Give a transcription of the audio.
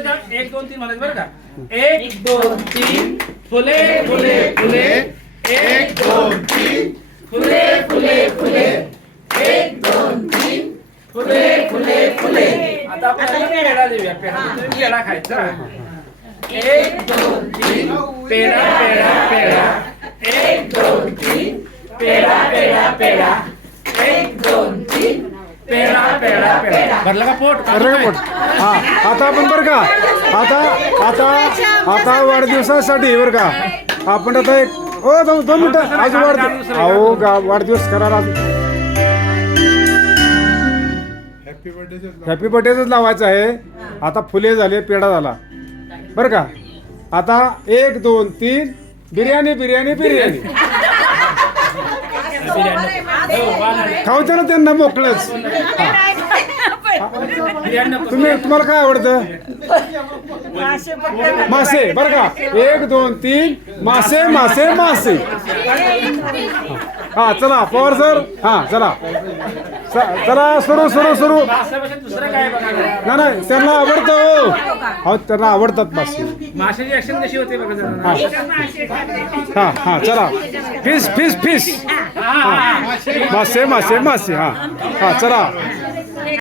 अगोदर 1 2 3 म्हणायचं बरं का. 1 2 3 फुले फुले फुले 1 2 3 फुले फुले फुले 1 2 3 फुले फुले फुले. आता आपण पेढा देऊया. तुम्ही पेढा खायचा. 1 2 3 पेढा पेढा पेढा 1 2 3 पेढा पेढा पेढा 1 2 3 पेढा पेढा पेढा. भरलं का पोट? भरलं का पोट? हा आता आपण बरं का आता वाढदिवसासाठी बरं का आपण आता एक 2 मिनिटं अजून वाढदिवस वाढदिवस करा. हॅपी बर्थडेच लावायचं आहे. आता फुले झाले, पेढा झाला बरं का. आता 1 2 3 बिर्याणी बिर्याणी बिर्याणी खाऊ द्या ना त्यांना मोकळच. तुम्हाला काय आवडतं? मासे बरं का. 1 2 3 मासे मासे मासे. हा चला पवार सर. हा चला चला सुरू सुरू सुरू. दुसरं काय बघा. नाही त्यांना आवडतं. हो त्यांना आवडतात मासे. माशाची ऍक्शन कशी होते बघा जरा. हा हा चला फिश फिश फिश. मासे मासे मासे. हा हा चला